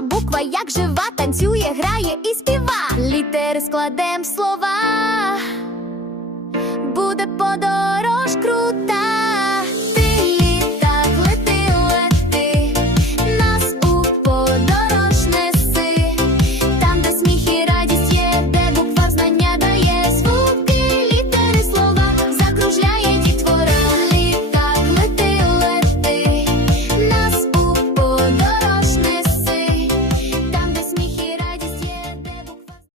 буква, як жива, танцює, грає і співа. Літери складем слова.